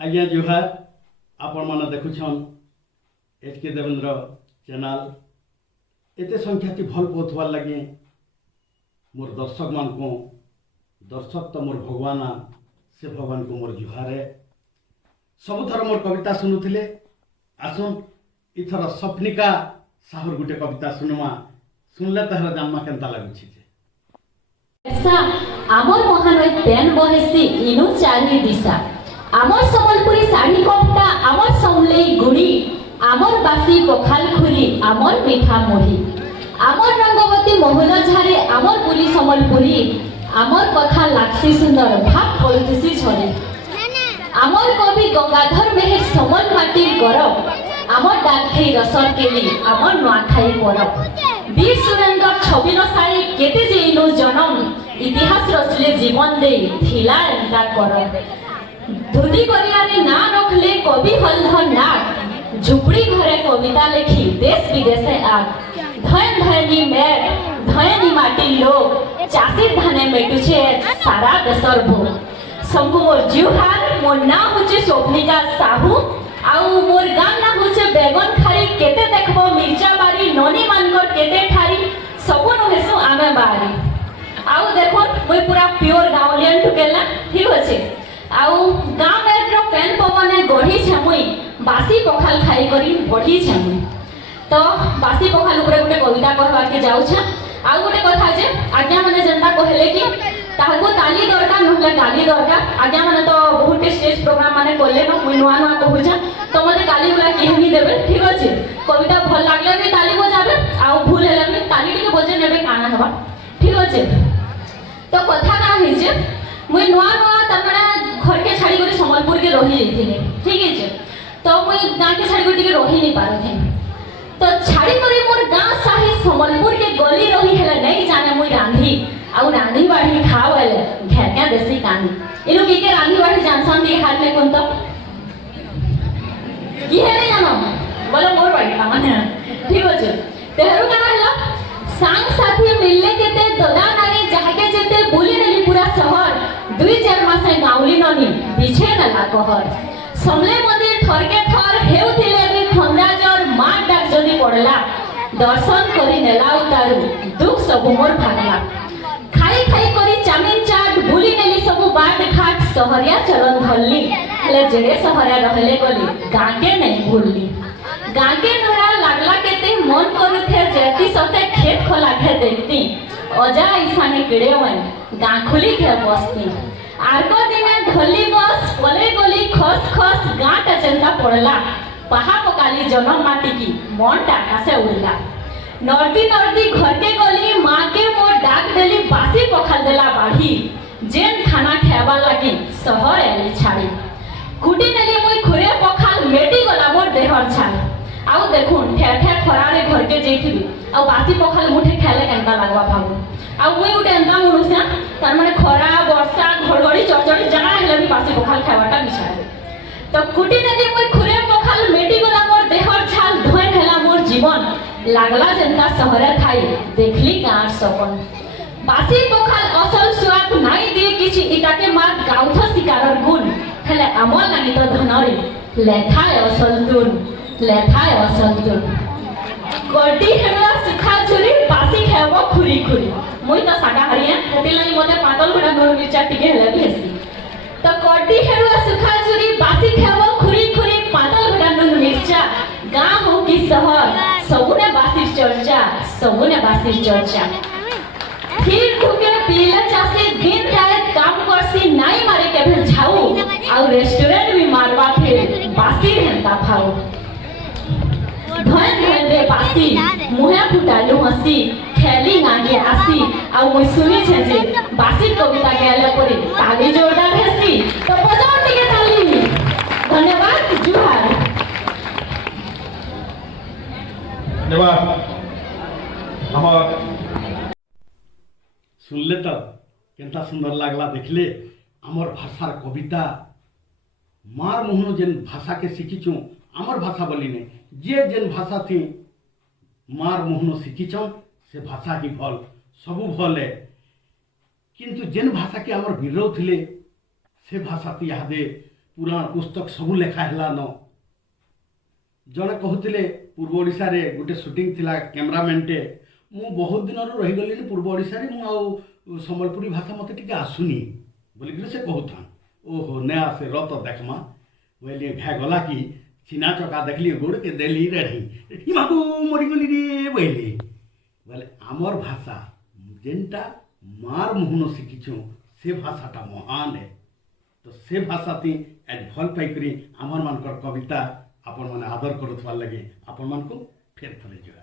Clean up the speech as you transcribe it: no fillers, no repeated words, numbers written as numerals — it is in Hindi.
आज्ञा जुहार आपण मैंने देखुन एचके देवेंद्र चैनल एत संख्या ती भल पहुँचवार लगे मोर दर्शक मान को दर्शक तो मोर भगवान से भगवान को मोर जुहारे सबुथर मोर कविता शुणुले आसुन इथर सपनिका साहुर गुटे कविता शुणुमा शुणले तहर जानमा केनता लगुछि आमर महानय पेन बहेसी इनु चारी दिशा आमर समलपुरी साड़ी कपटा आमर समलेई गुड़ी आमर बासी कखाल खुली आमर मीठा मुढ़ी आमर रंगवती मोहन झारे आमर पुली समलपुरी आमर कथा लागसी सुंदर भाग पलुतिसी छड़े आमर कवि गंगाधर मेहेर समल माटी गरब आमर डाकई रसर केली आमर नुआखाई परब वीर सुरेंद्र 26 साड़ी केते जेइनो जन्म इतिहास रचले जीवन दे थिला एंता करब धुदी करियारे ना रखले कवि हलधर नाग झुपड़ी घरे कविता लिखी देश विदेशे आग धन धनी मेट धनी माटी लोग चाषी धाने मेटुछे सारा देशर भोग सबको मोर जुहार मोर नाम होचे स्वप्निका साहू आउ मोर गान ना होचे बेगन खारी केते देखबो मिर्चा बारी ननी मानकर केते ठारी सबो न हेसु आमे बारी आउ देखो मुई पूरा प्योर गावलियन टुकेला ठीक अछि आउ गाँव मेट्रो पेन पवने गढ़ी छमुई बासी पखाल खाई करी बढ़ी छमुई तो बासी पखाल ऊपर गोटे कविता कहवा के जाउ छ आउ गोटे कथा जे आज्ञा माने जनता कहले कि ताको ताली दरकार नहले गाली दरकार आज्ञा माने तो बहुत स्टेज प्रोग्राम माने करले न मुई नुआ नुआ कहू छ तो मते गाली गुला केहनी देबे ठीक अछि कविता भल लागले भी ताली बजाबे आउ भूल हेले भी ताली टिके बजे नेबे काना हबा ठीक अछि तो कथा का है जे मुई नुआ नुआ तमना घर के छाड़ी कर समलपुर के रही जाइथिले ठीक है तो मुई गाँ के छाड़ी कर रही नहीं पारथे तो छाड़ी करी मोर गाँ साही समलपुर के गली रही हेले नहीं जाने मुई रांधी आउ रांधी बाढ़ी खाव हेले घेरका देसी कानी इनु के रांधी बाढ़ी जानसन के हाथ में कोन तो की हेले जानो बोलो मोर बाड़ी का माने ठीक है तेहरू का हला सांग साथी मिलले केते ददा नानी जाके जेते बुली नेली पूरा शहर 2-4 मासे गाउली ननी बिछे नला कहर समले मंदिर थर के थर हेउथिले भी खंडाजर मार डाक जदी पड़ला दर्शन करी नेला उतारू दुख सब मोर भागला खाई खाई करी चामिन चाट भूली नेली सब बाट घाट सहरिया चलन धरली हेले जेड़े सहरिया रहले गली गाके नहीं भूलली गाके नोरा लागला केते मन करूथे जेती सते खेत खोला खे देखती अजा ईसाने किड़े वन गाखुली खे बसती आरको दिने धली बस पले गली खस खस गाँट चंदा पड़ला पहा पकाली जन्म माटी की मन टाका से उड़ला नर्दी नर्दी घर के गली माँ के मोर डाक देली बासी पखाल देला बाढ़ी जेन खाना खेबा लगी शहर एली छाड़ी कुटी नेली मुई खुरे पखाल मेटी गला मोर देहर छाड़ आउ देखुन ठेर ठेर खरारे घर के जेथिबी आउ बासी पखाल मुठे खेले केनता लागवा भाबु आउ मुई उटे एंता मुनुसा तार माने खरा वर्षा घड़घड़ी चड़चड़ी जणा हेले भी बासी पखाल खावाटा बिचारे तो कुटी नेली मुई खुरे पखाल मेटी गला मोर देहर छाल धोइन हेला मोर जीवन लागला जनता शहरे थाई देखली गाँर सपन बासी पखाल असल स्वाद नाई दिए किछि इटाके मार गाउथ शिकारर गुण हेले अमल लागि तो धनरे लेथाय असल दुन लेथाय असल दुन कोटी हेला सुखा छुरी बासी खेबो खुरी खुरी मुई तो शाकाहारी है हेति लागि मते पातल गुडा नून मिर्चा टिके हेले भेसी तो कोटी हेला सुखा छुरी बासी खेबो खुरी खुरी पातल गुडा नून मिर्चा गाँव हो कि शहर सबुने बासी चर्चा सबुने बासी चर्चा फिर खुके पीला चासी दिन रात काम करसी नाई मारे के भेल झाऊ और रेस्टोरेंट भी मारवा फिर बासी हेंता खाऊ धन धन रे बासी मुहे फुटालु हसी खेली नागे आसी और मुई सुनी छे जे बासी कविता गेले परे ताली जोरदार हेसी तो बजाओ टिके ताली धन्यवाद जुहार धन्यवाद हमर सुनले तो केनता सुंदर लागला देखले आमर भाषार कविता मार मोहन जेन भाषा के शिखीचु आमर भाषा बोली ने जे जेन भाषा थी मार मोहन शिखीचन से भाषा ही भल सबू भल है किंतु जेन भाषा के आमर विरोध थिले से भाषा ती यादे पुराण पुस्तक सबू लेखा हेलान जड़े कहते पूर्व ओडिशा रे गोटे सुटिंग थिला कैमरामैनटे मु बहुत दिन रहीगली पूर्व ओडिशा रे मु संबलपुरी भाषा मत टिके आसुनी बोलिक से कहता ओहो ने आसे रत देखमा बोलिए घा गला कि चिना चका देखली गोड़ के देली रेढ़ी मागू मरीगली रे बोले बोले आमर भाषा जेनटा मार मुहन शिखीछू से भाषाटा महान है तो से भाषा ती आज भल पाई आमर मान कविता आपण मैंने आदर करुवा लगे आपण मान को फेर फले जुआ।